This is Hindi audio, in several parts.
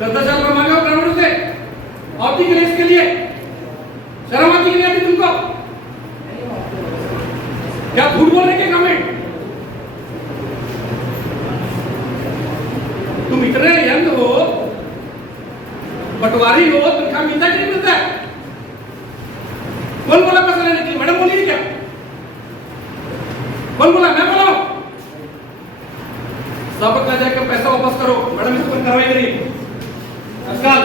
10,000 रुपये मांगे हो ग्रामीणों से औती के लिए, इसके लिए शर्म आती कि नहीं आती तुमको? क्या झूठ बोल रहे क्या गवर्नमेंट? तुम इतने यंग हो, पटवारी हो, तनख्वाह मिलता कि नहीं मिलता है? कौन बोला पैसा लेने के लिए? मैडम बोली क्या? कौन बोला? मैं बोला हूं? सबक ना जाकर पैसा वापस करो। मैडम इस पर कार्रवाई करिए। आजकल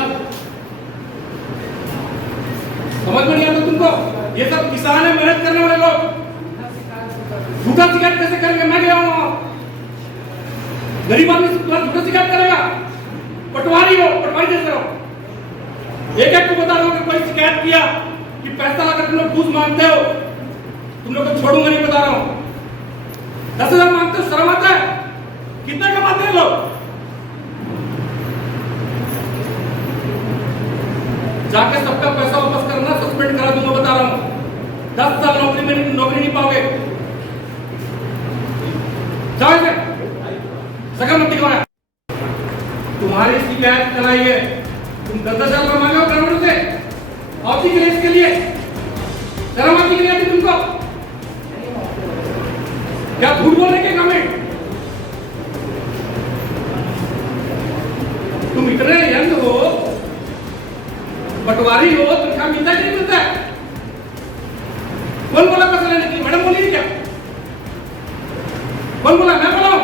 समझ में नहीं आता तुमको? ये सब किसान है, मेहनत करने वाले लोग। झूठा शिकायत कैसे करेंगे? मैं गया हूं, गरीब आदमी झूठा शिकायत करेगा? पटवारी हो, पटवारी जैसे हो। एक एक को बता रहा हूं कि कोई शिकायत किया कि पैसा अगर तुम लोग घूस मांगते हो, तुम लोग को छोड़ूंगा नहीं, बता रहा हूं। 10,000 मांगते हो, शर्म आता है? कितना कमाते हैं लोग? जाके सबका पैसा वापस करना, सस्पेंड करा दूंगा, बता रहा हूं। 10 साल नौकरी नहीं पाओगे। जाओ इसे, सकल मत दिखाओ। तुम्हारी शिकायत कराई है, तुम 10,000 रुपये मांगे हो ग्रामीणों से औती के लिए, इसके लिए शर्म आती कि नहीं आती तुमको? क्या झूठ बोल रहे क्या गवर्नमेंट? तुम इतने यंग हो, पटवारी हो, तनख्वाह मिलता कि नहीं मिलता है? कौन बोला पैसा लेने के लिए? मैडम बोली क्या? कौन बोला? मैं बोला हूं?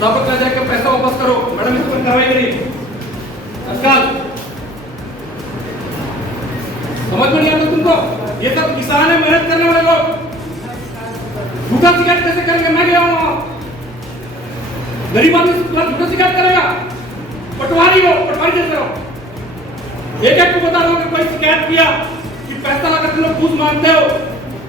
सबक ना जाकर पैसा वापस करो। मैडम इस पर कार्रवाई करिए। आजकल समझ में नहीं आता तुमको? ये सब किसान है, मेहनत करने वाले लोग। झूठा शिकायत कैसे करेंगे? मैं गया हूं, गरीब आदमी झूठा शिकायत करेगा? पटवारी हो, पटवारी जैसे हो। एक एक को बता रहा हूं कि कोई शिकायत किया कि पैसा अगर तुम लोग घूस मांगते हो,